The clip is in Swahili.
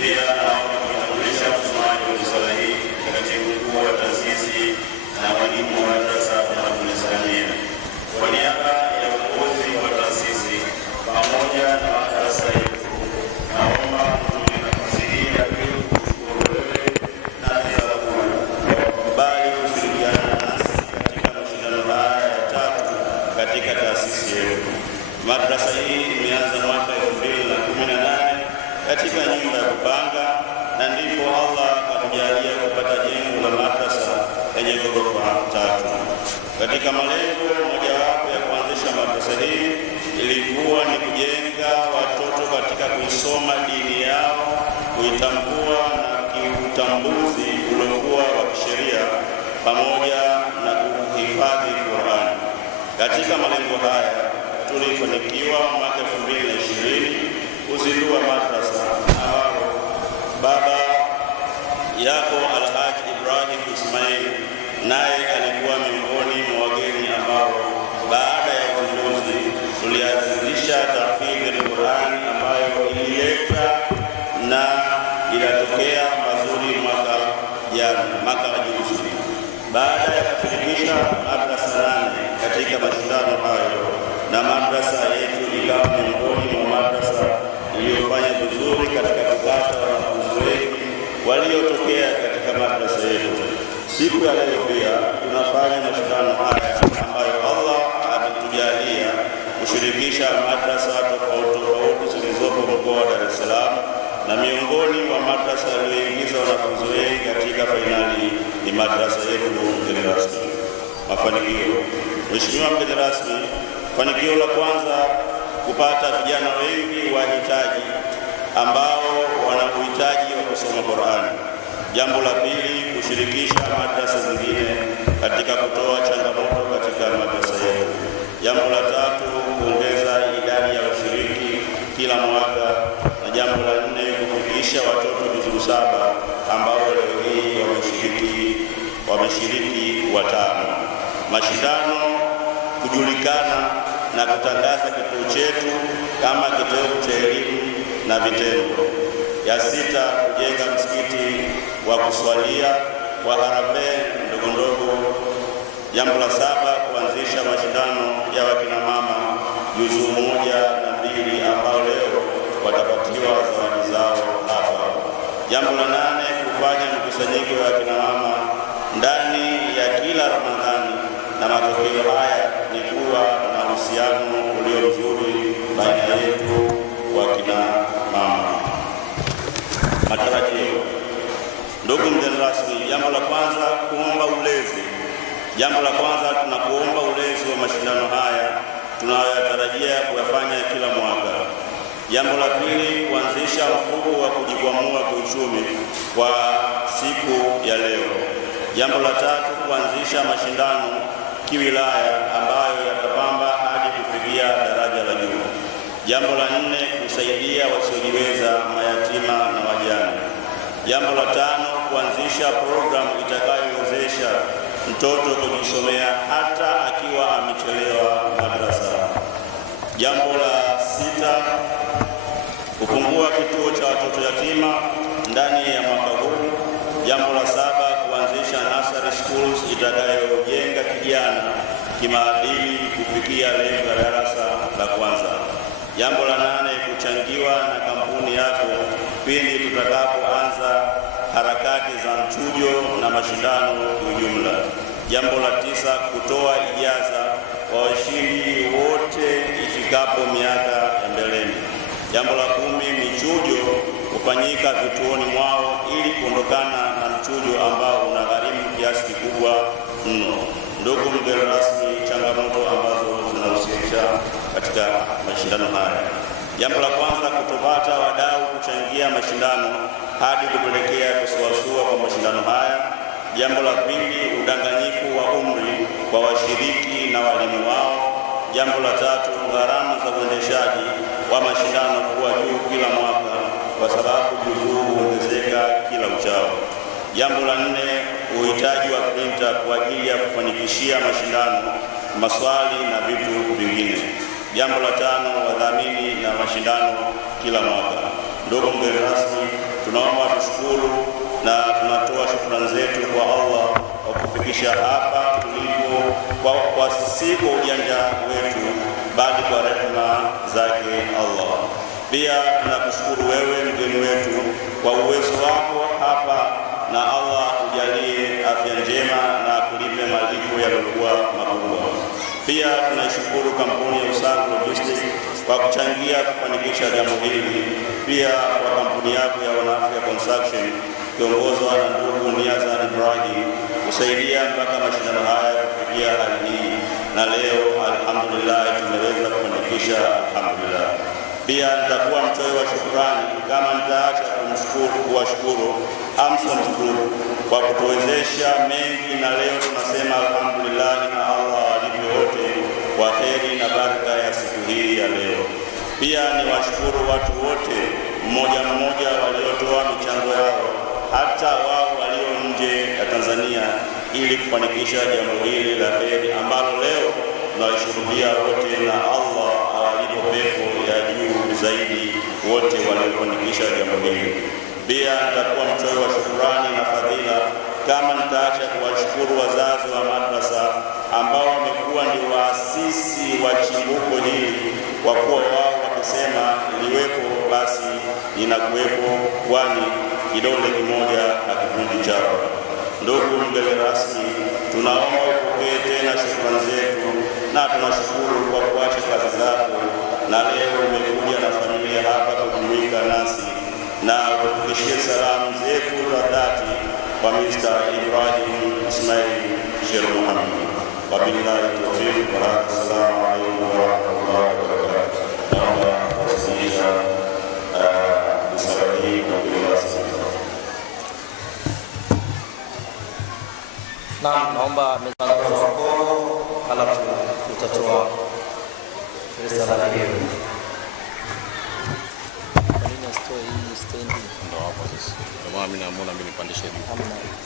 Pia naomba kutambulisha msomaji wa risala hii, katibu mkuu wa taasisi na walimu wa madrasa Ahmadul Islamia. Kwa niaba ya uongozi wa taasisi pamoja na madrasa yetu, naomba kutumia nafasi hii ya pili kushukuru wewe na Zabura kwa kukubali kushirikiana nasi katika mashindano haya ya tatu katika taasisi yetu. Madrasa hii imeanza mwaka 2018 katika nyumba ya kupanga, na ndipo Allah akatujalia kupata jengo la madrasa lenye ghorofa 3. Katika malengo mojawapo ya kuanzisha madrasa hii ilikuwa ni kujenga watoto katika kuisoma dini yao, kuitambua na kiutambuzi uliokuwa wa kisheria, pamoja na kuhifadhi Qur'an. Katika malengo haya tulifanikiwa mwaka 2020 kuzindua madrasa ambao baba yako Alhaji Ibrahim Ismail naye alikuwa miongoni mwa wageni ambao baada ya uzinduzi tulianzisha tahfidhi al-Qur'an ambayo ilileta na inatokea mazuri mwaka juzi. Baada ya kushirikisha madrasa 8 katika mashindano hayo, na madrasa yetu ikawa miongoni mwa madrasa iliyofanya vizuri katika kupata wanafunzi wengi waliotokea katika madrasa yetu. Siku ya leo pia tunafanya mashindano haya ambayo Allah ametujalia kushirikisha madrasa tofauti zilizopo mkoa wa Dar es Salaam, na miongoni mwa madrasa yaliyoingiza wanafunzi wengi katika fainali ni madrasa yetu mgeni rasmi. Mafanikio. Mheshimiwa mgeni rasmi, fanikio la kwanza, kupata vijana wengi wahitaji ambao wana uhitaji wa kusoma Qur'ani. Jambo la pili, kushirikisha madrasa zingine katika kutoa changamoto katika madrasa yetu. Jambo la tatu, kuongeza idadi ya washiriki kila mwaka, na jambo la nne, kufikisha watoto juzuu 7 ambao leo hii wameshiriki 5. Mashindano, kujulikana na kutangaza kituo chetu kama kituo cha elimu na vitendo. Ya 6, kujenga msikiti wa kuswalia wa harambee ndogo. Jambo la 7, kuanzisha mashindano ya wakina mama juzuu 1 na 2 ambao leo watapatiwa zawadi zao hapa. Jambo la 8, kufanya mkusanyiko wa wakina mama ndani ya kila Ramadhani, na matokeo haya ni kuwa na uhusiano ulio mzuri baina yetu wakina mama. Matarajio. Ndugu mgeni rasmi, jambo la kwanza, kuomba ulezi. Jambo la kwanza, tunakuomba ulezi wa mashindano haya tunayotarajia kuyafanya kila mwaka. Jambo la pili, kuanzisha mfuko wa kujikwamua kiuchumi kwa siku ya leo. Jambo la tatu, kuanzisha mashindano kiwilaya ambayo yatapamba hadi kufikia daraja la juu. Jambo la 4, kusaidia wasiojiweza, mayatima na wajane. Jambo la 5, kuanzisha programu itakayowezesha mtoto kujisomea hata akiwa amechelewa madrasa. Jambo la 6, kupungua kituo cha watoto yatima ndani ya mwaka huu. Jambo la 7, kuanzisha nursery schools itakayojenga kijana kimaadili kufikia lengo la darasa la kwanza. Jambo la 8, kuchangiwa na kampuni yako pindi tutakapoanza harakati za mchujo na mashindano kwa ujumla. Jambo la 9, kutoa ijaza kwa washindi wote ifikapo miaka ya mbeleni. Jambo la 10, michujo kufanyika vituoni mwao ili kuondokana na mchujo ambao unagharimu kiasi kikubwa mno. Ndugu mgeni rasmi, changamoto ambazo zinahusisha katika mashindano haya. Jambo la kwanza, kutopata wadau kuchangia mashindano hadi kupelekea kusuasua kwa mashindano haya. Jambo la pili, udanganyifu wa umri kwa washiriki na walimu wao. Jambo la tatu, gharama za uendeshaji wa mashindano kuwa juu kila mwaka kwa sababu juzuu huongezeka kila uchao. Jambo la 4, uhitaji wa printer kwa ajili ya kufanikishia mashindano, maswali na vitu vingine. Jambo la 5, wadhamini na mashindano kila mwaka. Ndugu mgeni rasmi, tunaomba tushukuru na tunatoa shukrani zetu kwa Allah kwa kufikisha hapa tulipo, kwa si kwa ujanja wetu, bali kwa rehema zake Allah. Pia tunakushukuru wewe mgeni wetu kwa uwezo wako hapa, na Allah ujalie afya njema na kulipe malipo yaliyokuwa makubwa. Pia tunaishukuru kampuni ya Usangu Logistics kwa kuchangia kufanikisha jambo hili. Pia kwa kampuni yako ya Wanafya Construction kiongozwa na ndugu Niazan Ibrahim kusaidia mpaka mashindano haya kufikia hali hii, na leo alhamdulillah tumeweza kufanikisha, alhamdulillah. Pia nitakuwa mchoyo wa shukrani kama nitaacha kuwashukuru Amson Group kwa kutuwezesha mengi, na leo tunasema alhamdulillah, na Allah alipe wote kwa heri na baraka ya siku hii ya leo. Pia ni washukuru watu wote mmoja mmoja waliotoa michango yao, hata wao walio nje ya Tanzania, ili kufanikisha jambo hili la heri ambalo leo tunalishuhudia wote, na Allah awalipe pepo ya juu zaidi wote waliofanikisha jambo hili. Pia nitakuwa mchoyo wa shukrani na fadhila kama nitaacha kuwashukuru wazazi wa madrasa ambao wamekuwa ni waasisi wa chimbuko hili, kwa kuwa wao wakisema iliwepo basi inakuwepo, kwani kidole kimoja hakivunji chawa. Ndugu mgeni rasmi, tunaomba upokee tena shukrani zetu, na tunashukuru kwa kuacha kazi zako na leo umekuja na familia hapa kujumuika nasi, na utufikishie salamu zetu za dhati kwa Mr. Ibrahim Ismail Sheikh Muhammad. Wabillahi tawfiq wa assalamu alaykum wa rahmatullahi wa barakatuh. Naomba kuwasilisha msafara hii kwa kiasi. Naam, naomba meza wako, halafu tutatoa risala hiyo. Kwa nini asitoe hii stendi? Ndio hapo sasa. Ndio maana mimi naamua mimi nipandishe juu.